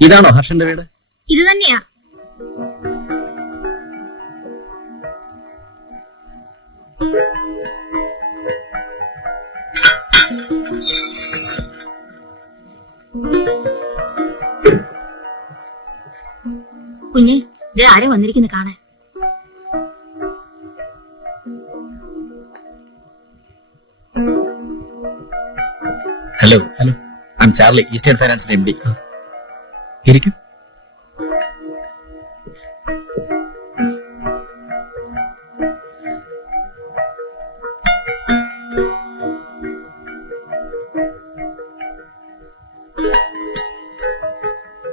ഇതാണോ ഹർഷന്റെ വീട്? ഇത് തന്നെയാ. കുഞ്ഞെ, ഇത് ആരെ വന്നിരിക്കുന്നു കാണാൻ? Hello hello, I'm Charlie, Eastern ഫൈനാൻസിന്റെ MD. ഇരിക്കും.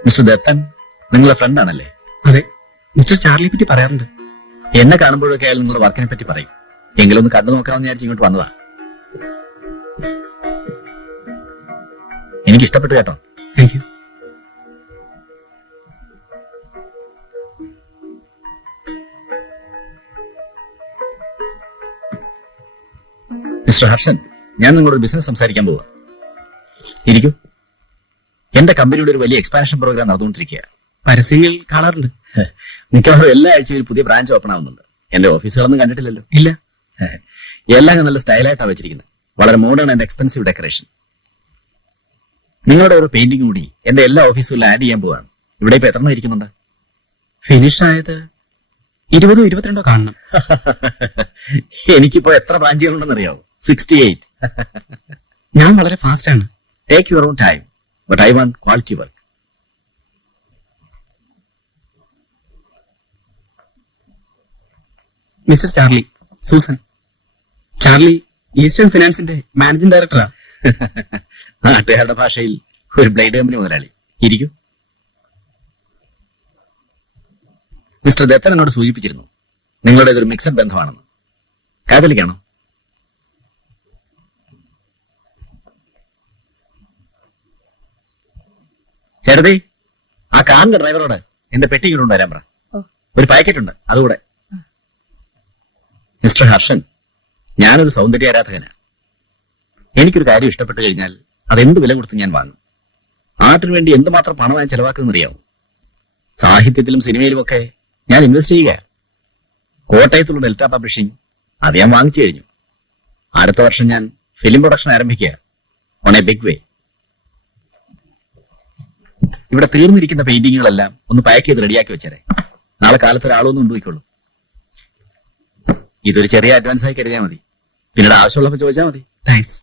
മിസ്റ്റർ ദത്തൻ, നിങ്ങളുടെ ഫ്രണ്ട് ആണല്ലേ? അതെ, മിസ്റ്റർ ചാർലിയെ പറ്റി പറയാറുണ്ട്. എന്നെ കാണുമ്പോഴൊക്കെ അയാൾ നിങ്ങളുടെ വർക്കിനെ പറ്റി പറയും. എങ്കിലും ഒന്ന് കണ്ടു നോക്കാമെന്ന് വിചാരിച്ച് ഇങ്ങോട്ട് വന്നതാ. എനിക്ക് ഇഷ്ടപ്പെട്ടു കേട്ടോ. Thank you. മിസ്റ്റർ ഹർഷൻ, ഞാൻ നിങ്ങളോട് ബിസിനസ് സംസാരിക്കാൻ പോവാ. ഇരിക്കൂ. എന്റെ കമ്പനിയുടെ ഒരു വലിയ എക്സ്പാൻഷൻ പ്രോഗ്രാം നടന്നുകൊണ്ടിരിക്കുക. പരസ്യങ്ങൾ കാണാറുണ്ട്. മിക്കവാറും എല്ലാ ആഴ്ചയിലും പുതിയ ബ്രാഞ്ച് ഓപ്പൺ ആവുന്നുണ്ട്. എന്റെ ഓഫീസുകളൊന്നും കണ്ടിട്ടില്ലല്ലോ? ഇല്ല. എല്ലാം നല്ല സ്റ്റൈലായിട്ടാണ് വെച്ചിരിക്കുന്നത്. വളരെ മോഡേൺ ആൻഡ് എക്സ്പെൻസീവ് ഡെക്കറേഷൻ. നിങ്ങളുടെ ഒരു പെയിന്റിംഗ് കൂടി എന്റെ എല്ലാ ഓഫീസുകളിലും ആഡ് ചെയ്യാൻ പോവാണ്. ഇവിടെ ഇപ്പൊ എത്ര ഇരിക്കുന്നുണ്ട്? ഫിനിഷ് ആയത് 20 22 കാണണം. എനിക്കിപ്പോ എത്ര ബ്രാഞ്ചുകളുണ്ടെന്ന് അറിയാവോ? 68. ഞാൻ വളരെ ഫാസ്റ്റ് ആണ്. Take your own time, but I want quality work. Mister Charlie, Susan. Charlie Eastern ഫിനാൻസിന്റെ മാനേജിംഗ് ഡയറക്ടറാ. നാട്ടുകാരുടെ ഭാഷയിൽ ഒരു ബ്ലേഡ് കമ്പനി മുതലാളി. ഇരിക്കും. മിസ്റ്റർ ദത്തൻ എന്നോട് സൂചിപ്പിച്ചിരുന്നു നിങ്ങളുടെ ഇതൊരു മിക്സഡ് ബന്ധമാണെന്ന്. കാതലിക്കാണോ? ചേട്ടതി, ആ കാറിന്റെ ഡ്രൈവറോട് എന്റെ പെട്ടി ഇങ്ങോട്ട് വരാൻ പറ. ഒരു പാക്കറ്റ് ഉണ്ട്, അതുകൂടെ. മിസ്റ്റർ ഹർഷൻ, ഞാനൊരു സൗന്ദര്യ ആരാധകനാണ്. എനിക്കൊരു കാര്യം ഇഷ്ടപ്പെട്ടു കഴിഞ്ഞാൽ അതെന്ത് വില കൊടുത്ത് ഞാൻ വാങ്ങും. ആർട്ടിനു വേണ്ടി എന്തുമാത്രം പണമായി ചെലവാക്കുമെന്ന് അറിയാവും. സാഹിത്യത്തിലും സിനിമയിലുമൊക്കെ ഞാൻ ഇൻവെസ്റ്റ് ചെയ്യുക. കോട്ടയത്തുള്ള ഡെൽറ്റ പബ്ലിഷിംഗ്, അത് ഞാൻ വാങ്ങിച്ചു കഴിഞ്ഞു. അടുത്ത വർഷം ഞാൻ ഫിലിം പ്രൊഡക്ഷൻ ആരംഭിക്കുക, ഓൺ എ ബിഗ് വേ. ഇവിടെ തീർന്നിരിക്കുന്ന പെയിന്റിങ്ങുകളെല്ലാം ഒന്ന് പാക്ക് ചെയ്ത് റെഡിയാക്കി വെച്ചേരെ. നാളെ കാലത്ത് ഒരാളൊന്നും കൊണ്ടുപോയിക്കോളൂ. ഇതൊരു ചെറിയ അഡ്വാൻസ് ആയി കരുതിയാൽ മതി. പിന്നീട് ആവശ്യമുള്ളപ്പോൾ ചോദിച്ചാൽ മതി. താങ്ക്സ്.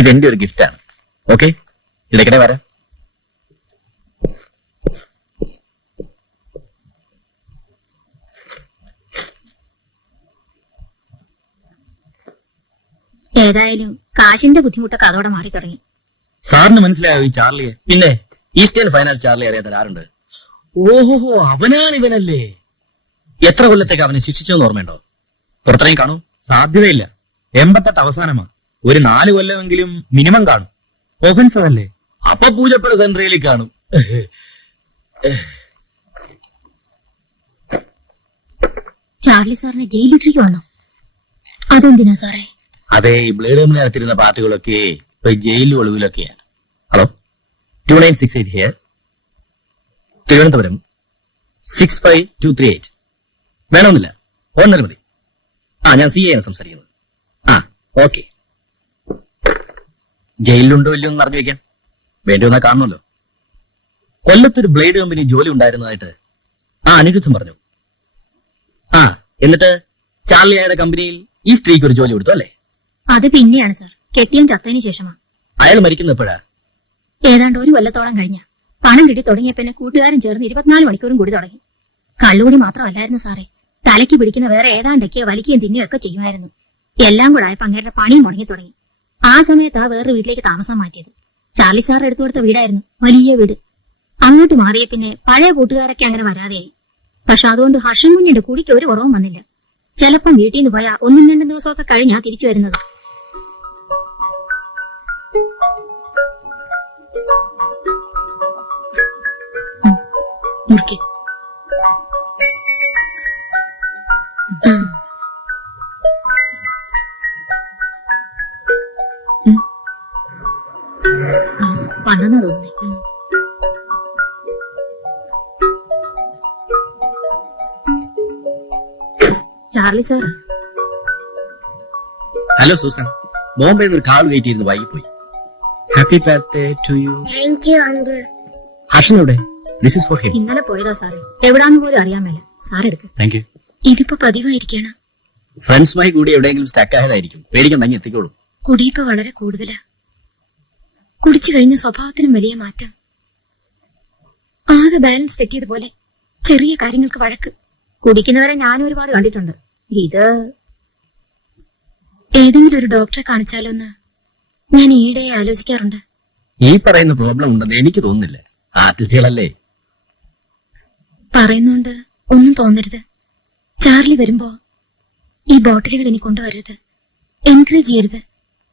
ഇതെന്റെ ഒരു ഗിഫ്റ്റാണ്. ഓക്കെ, ഇടയ്ക്കിടെ വരാം. ഏതായാലും കാശിന്റെ ബുദ്ധിമുട്ടൊക്കെ അതോടെ മാറി തുടങ്ങി. സാറിന് മനസ്സിലായോ ഈ ചാർലിയെ? പിന്നെ ഈസ്റ്റേൺ ഫൈനാൻസ് ചാർലി അറിയാത്ത ആരുണ്ട്? ഓഹോ, അവനാണ് ഇവനല്ലേ? എത്ര കൊല്ലത്തേക്ക് അവനെ ശിക്ഷിച്ചോന്ന് ഓർമ്മയുണ്ടോ? പുറത്തിറങ്ങി കാണൂ? സാധ്യതയില്ല. 88 അവസാനമാ. ഒരു 4 കൊല്ലമെങ്കിലും മിനിമം കാണും. ഓഫൻസ് അതല്ലേ? അപ്പൊ പൂജപ്പുര സെൻട്രലിൽ കാണും. ചാർലി സാറിനെ ജയിലിട്ടിരിക്കു വന്നോ? അതെന്തിനാ സാറേ? അതെ, ഈ ബ്ലേഡ് കമ്പനി നടത്തിയിരുന്ന പാർട്ടികളൊക്കെ ഇപ്പൊ ജയിലിലും ഒളിവിലൊക്കെയാണ്. Hello, 2968 here, Thiruvananthapuram 65238. വേണമെന്നില്ല, ഓർഡർ മതി. ഞാൻ CA ആണ് സംസാരിക്കുന്നത്. ഓക്കെ. ജയിലിലുണ്ടോ ഇല്ലയോ എന്ന് അറിഞ്ഞു വെക്കാം. വേണ്ടി വന്നാൽ കാണണമല്ലോ. കൊല്ലത്തൊരു ബ്ലേഡ് കമ്പനി ജോലി ഉണ്ടായിരുന്നതായിട്ട് അനിരുദ്ധം പറഞ്ഞു. എന്നിട്ട് ചാർലിയായുടെ കമ്പനിയിൽ ഈ സ്ത്രീക്ക് ഒരു ജോലി കൊടുത്തു അല്ലേ? അത് പിന്നെയാണ് സാർ, കെട്ടിയും ചത്തതിന് ശേഷമാ. അയാൾ മരിക്കുന്ന എപ്പോഴാ? ഏതാണ്ട് 1 കൊല്ലത്തോളം കഴിഞ്ഞ. പണം കിട്ടി തുടങ്ങിയപ്പോ കൂട്ടുകാരൻ ചേർന്ന് 24 മണിക്കൂറും കൂടി തുടങ്ങി. കള്ളുകൂടി മാത്രമല്ലായിരുന്നു സാറേ, തലയ്ക്ക് പിടിക്കുന്ന വേറെ ഏതാണ്ടൊക്കെ വലിക്കുകയും തിന്നുകയൊക്കെ ചെയ്യുമായിരുന്നു. എല്ലാം കൂടെ ആയപ്പോ അങ്ങേരുടെ പണിയും മുടങ്ങി തുടങ്ങി. ആ സമയത്താ വേറൊരു വീട്ടിലേക്ക് താമസം മാറ്റിയത്. ചാർലി സാർ എടുത്തു കൊടുത്ത വീടായിരുന്നു, വലിയ വീട്. അങ്ങോട്ട് മാറിയ പിന്നെ പഴയ കൂട്ടുകാരൊക്കെ അങ്ങനെ വരാതെയായി. പക്ഷെ അതുകൊണ്ട് ഹർഷൻ കുഞ്ഞിന്റെ കുടിക്ക് ഒരു കുറവും വന്നില്ല. ചിലപ്പം വീട്ടിൽ നിന്ന് പോയാൽ 1-2 ദിവസമൊക്കെ കഴിഞ്ഞാ തിരിച്ചു വരുന്നത്. മുറുക്കി. വന്നെന്നാ തോന്നുന്നേ. ചാർലി സാർ, ഹലോ സൂസൻ, ബോംബെയിൽ നിന്ന് ഒരു കാൾ വെയിറ്റ് ചെയ്ത് വൈകിപ്പോയി. Happy birthday to you. Thank you uncle. Harshan എവിടെ? This is for him. ഇന്നലെ പോയതാ സാറേ. എവിടാന്ന് പോലും അറിയാൻ മേല. സാർ എടുക്ക. Thank you. ഇതിപ്പോ പതിവായിരിക്കാണ്. ഫ്രണ്ട്സുമായി കൂടി എവിടെയെങ്കിലും സ്റ്റക്ക് ആയതായിരിക്കും. പേടിക്കണ്ടെങ്കിൽ എത്തിക്കോളൂ. കുടിയിപ്പോ വളരെ കൂടുതലാ. കുടിച്ചു കഴിഞ്ഞ സ്വഭാവത്തിനും വലിയ മാറ്റം. ആകെ ബാലൻസ് തെറ്റിയതുപോലെ ചെറിയ കാര്യങ്ങൾക്ക് വഴക്ക്. കുടിക്കുന്നവരെ ഞാനും ഒരുപാട് കണ്ടിട്ടുണ്ട്. ഇത് ഏതെങ്കിലും ഒരു ഡോക്ടറെ കാണിച്ചാലോന്ന് ഞാൻ ഈയിടെ ആലോചിക്കാറുണ്ട്. ഈ പറയുന്ന പ്രോബ്ലം ഉണ്ടെന്ന് എനിക്ക് തോന്നുന്നില്ല. ആർട്ടിസ്റ്റുകളല്ലേ? പറയുന്നോണ്ട് ഒന്നും തോന്നരുത്. ചാർലി വരുമ്പോ ഈ ബോട്ടിലുകൾ ഇനി കൊണ്ടുവരരുത്. എൻകറേജ് ചെയ്യരുത്.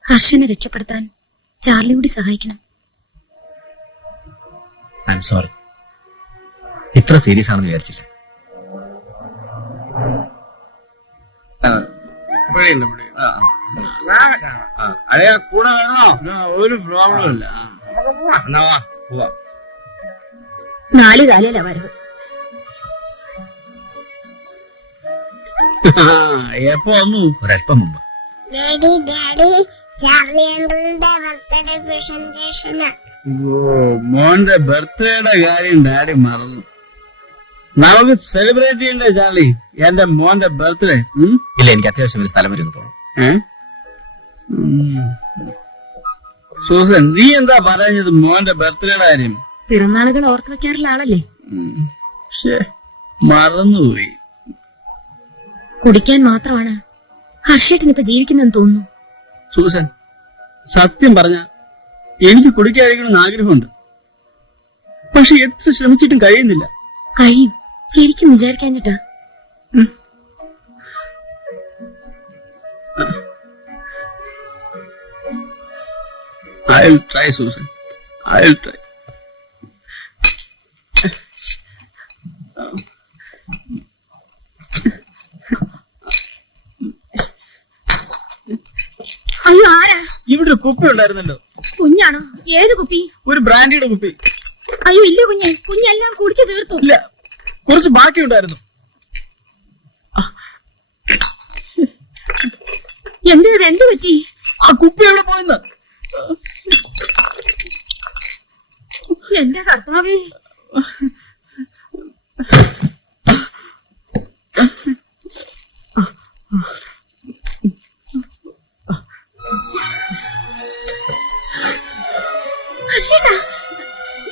ഹർഷനെ രക്ഷപ്പെടുത്താൻ ചാർലി കൂടി സഹായിക്കണം. I am sorry. ഇത്ര സീരിയസ് ആണെന്ന് വിചാരിച്ചില്ല. അതെ കൂടെ വേണോ? ഒരു പ്രോബ്ലം ഇല്ല. എന്നാ വാ, പോവാ. 4 കാലയിലാ വരവ്. എപ്പോ വന്നു? ഒരല്പം മുമ്പ്. ഡാഡി ഡാഡി ചാർലി അങ്കിളിന്റെ ബർത്ത്ഡേ പ്രസന്റേഷന്. ഓ, മോന്റെ ബർത്ത്ഡേയുടെ കാര്യം ഡാഡി മറന്നു. നമുക്ക് സെലിബ്രേറ്റ് ചെയ്യണ്ടേ ചാർലി, എന്റെ മോന്റെ ബർത്ത്ഡേ? ഇല്ല, എനിക്ക് അത്യാവശ്യം ഒരു സ്ഥലം വരുന്നു തോന്നുന്നു. സൂസൻ, നീ എന്താ പറഞ്ഞത് മോന്റെ ബർത്ത്ഡേയുടെ കാര്യം? പിറന്നാളുകൾ ഓർത്തു വെക്കാറുള്ള ആളല്ലേ. മറന്നുപോയി. കുടിക്കാൻ മാത്രമാണ് ഹർഷേട്ടനിപ്പോ ജീവിക്കുന്നതെന്ന് തോന്നുന്നു. സൂസൻ, സത്യം പറഞ്ഞ എനിക്ക് കുടിക്കാതിരിക്കണമെന്ന് ആഗ്രഹമുണ്ട്. പക്ഷെ എത്ര ശ്രമിച്ചിട്ടും കഴിയുന്നില്ല. കഴിയും. ശരിക്കും വിചാരിക്കാഞ്ഞിട്ടാ. I'll try, Susan. I'll try. അയ്യോ, ആരാ? ഇവിടെ ഒരു കുപ്പി ഉണ്ടായിരുന്നല്ലോ. കുഞ്ഞാണോ? ഏത് കുപ്പി? ഒരു ബ്രാൻഡിയുടെ കുപ്പി. അയ്യോ ഇല്ല കുഞ്ഞെ, കുഞ്ഞെല്ലാം കുടിച്ചു തീർത്തു. ഇല്ല, കുറച്ച് ബാക്കി ഉണ്ടായിരുന്നു. എന്ത് പറ്റി? ആ കുപ്പി എവിടെ പോയെന്ന്? എന്റെ കർത്താവേ.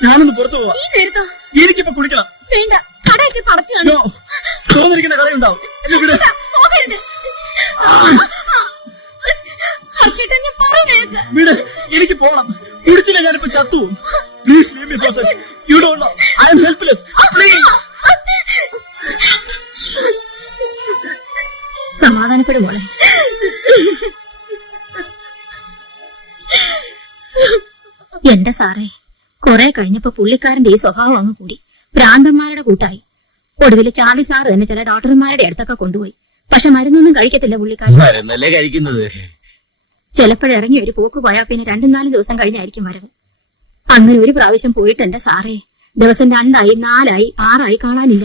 ഞാനൊന്ന് പുറത്തു പോവാ. ഈ നേരത്തോ? എനിക്കിപ്പോ കുടിക്കണം. വേണ്ട, കടയൊക്കെ പടച്ചു കാണും. തോന്നിരിക്കുന്ന കടയുണ്ടാവും. പോകരുത്. ഹർഷേട്ടൻ, ഞാൻ പറയുന്നത് വീട്, എനിക്ക് പോകണം. കുടിച്ചില്ല ഞാനിപ്പോ ചത്തു. Please leave me Susan. You don't know I am helpless. Please. സമാധാനപ്പെടും മോളെ. എന്റെ സാറേ, കുറെ കഴിഞ്ഞപ്പോ പുള്ളിക്കാരന്റെ ഈ സ്വഭാവം അങ്ങ് കൂടി. ഭ്രാന്തന്മാരുടെ കൂട്ടായി. ഒടുവിൽ ചാർലി സാറ് തന്നെ ചില ഡോക്ടർമാരുടെ അടുത്തൊക്കെ കൊണ്ടുപോയി. പക്ഷെ മരുന്നൊന്നും കഴിക്കത്തില്ല പുള്ളിക്കാരൻ. മരുന്നല്ലേ കഴിക്കുന്നത്. ചിലപ്പോഴിറങ്ങി ഒരു പോക്ക് പോയാൽ പിന്നെ 2-4 ദിവസം കഴിഞ്ഞായിരിക്കും വരവ്. അങ്ങനെ ഒരു പ്രാവശ്യം പോയിട്ട് എന്റെ സാറേ, ദിവസം 2 ആയി 4 ആയി 6 ആയി കാണാനില്ല.